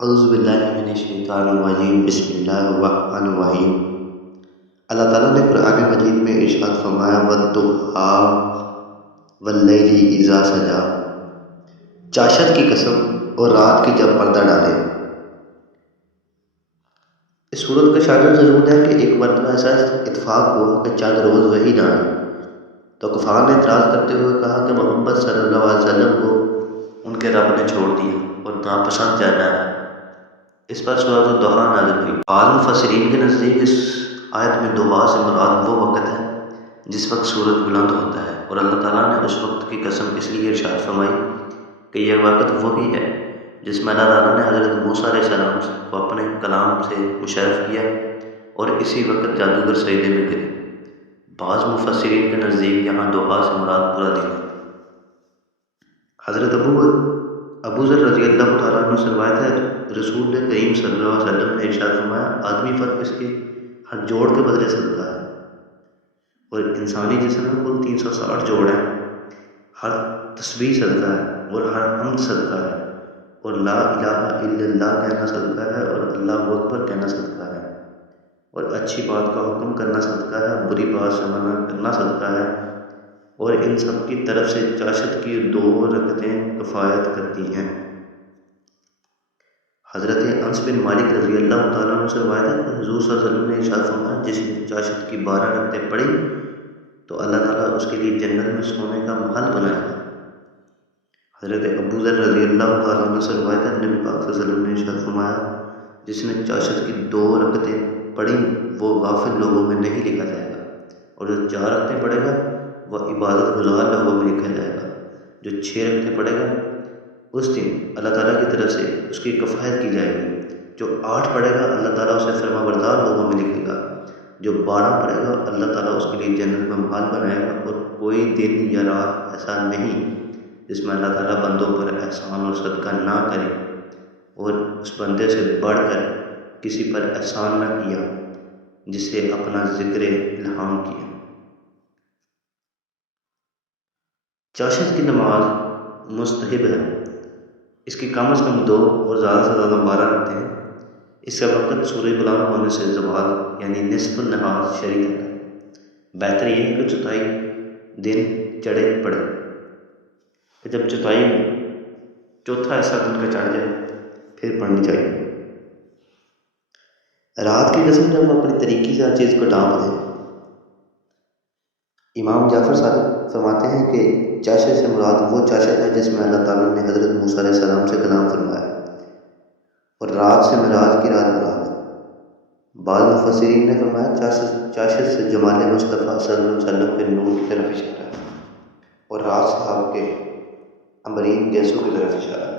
اعوذ باللہ من الشیطان الرجیم بسم اللہ الرحمن الرحیم۔ اللہ تعالیٰ نے قرآن مجید میں ارشاد فرمایا والضحیٰ واللیل اذا سجا، چاشت کی قسم اور رات کی جب پردہ ڈالے۔ اس صورت کا شاید ضرور ہے کہ ایک مرتبہ ایسا اتفاق ہوا کہ چند روز وہی نہ آئی تو کفار نے اعتراض کرتے ہوئے کہا کہ محمد صلی اللہ علیہ وسلم کو ان کے رب نے چھوڑ دیا اور ناپسند جانا ہے۔ اس پر سورۃ الضحیٰ نازل ہوئی۔ بعض مفسرین کے نزدیک اس آیت میں ضحیٰ سے مراد وہ وقت ہے جس وقت سورج بلند ہوتا ہے، اور اللہ تعالیٰ نے اس وقت کی قسم اس لیے ارشاد فرمائی کہ یہ وقت وہی ہے جس میں اللہ تعالیٰ نے حضرت موسیٰ علیہ السلام کو اپنے کلام سے مشرف کیا اور اسی وقت جادوگر سجدے میں گرے۔ بعض مفسرین کے نزدیک یہاں ضحیٰ سے مراد پورا دن۔ حضرت ابو ذر رضی اللہ تعالیٰ عنہ سے روایت ہے رسول کریم صلی اللہ علیہ وسلم نے ارشاد فرمایا آدمی پر اس کے ہر جوڑ کے بدلے صدقہ ہے، اور انسانی جسم میں کل 360 جوڑ ہیں، ہر تسبیح صدقہ ہے اور ہر حمد صدقہ ہے، اور لا الہ الا اللہ کہنا صدقہ ہے اور اللہ اکبر کہنا صدقہ ہے، اور اچھی بات کا حکم کرنا صدقہ ہے، بری بات سے منع کرنا صدقہ ہے، اور ان سب کی طرف سے چاشت کی 2 رکعتیں کفایت کرتی ہیں۔ حضرت انس بن مالک رضی اللہ تعالیٰ عنہ سے روایت ہے کہ حضور صلی اللہ علیہ وسلم نے ارشاد فرمایا جس نے چاشت کی 12 رکعتیں پڑھی تو اللہ تعالیٰ اس کے لیے جنت میں سونے کا محل بنائے گا۔ حضرت ابو ذر رضی اللہ تعالیٰ عنہ سے روایت ہے نبی پاک صلی اللہ علیہ وسلم نے ارشاد فرمایا جس نے چاشت کی 2 رکعتیں پڑھی وہ غافل لوگوں میں نہیں لکھا جائے گا، اور جو 4 رکعتیں پڑھے گا وہ عبادت گزار لوگوں میں لکھا جائے گا، جو 6 رکعتیں پڑھے گا اس دن اللہ تعالیٰ کی طرف سے اس کی کفایت کی جائے گی، جو 8 پڑھے گا اللہ تعالیٰ اسے فرما بردار لوگوں میں لکھے گا، جو 12 پڑھے گا اللہ تعالیٰ اس کے لیے جنت میں محل بنائے گا، اور کوئی دن یا رات ایسا نہیں جس میں اللہ تعالیٰ بندوں پر احسان اور صدقہ نہ کرے اور اس بندے سے بڑھ کر کسی پر احسان نہ کیا جسے اپنا ذکر الہام کیا۔ چاشت کی نماز مستحب ہے، اس کی کم از کم 2 اور زیادہ سے زیادہ 12 رکعتیں ہیں۔ اس کا وقت سورج بلند ہونے سے زوال یعنی نصف النہار شروع تک ہے۔ بہتر یہ ہے کہ چوتھائی دن چڑھے پڑے، کہ جب چوتھا حصہ دن کا چڑھ جائے پھر پڑھنی چاہیے۔ رات کی قسم جب وہ اپنی طریقے سے ہر چیز کو ڈھانپ دے۔ امام جعفر صادق فرماتے ہیں کہ چاشت سے مراد وہ چاشت ہے جس میں اللہ تعالیٰ نے حضرت موسیٰ علیہ السلام سے کلام فرمایا، اور رات سے معراج کی رات مراد ہے۔ بعض مفسرین نے فرمایا چاشت سے جمال مصطفیٰ صلی اللہ علیہ وسلم کے نور کی طرف اشارہ ہے، اور رات سے آپ کے امبرین گیسوں کی طرف اشارہ ہے۔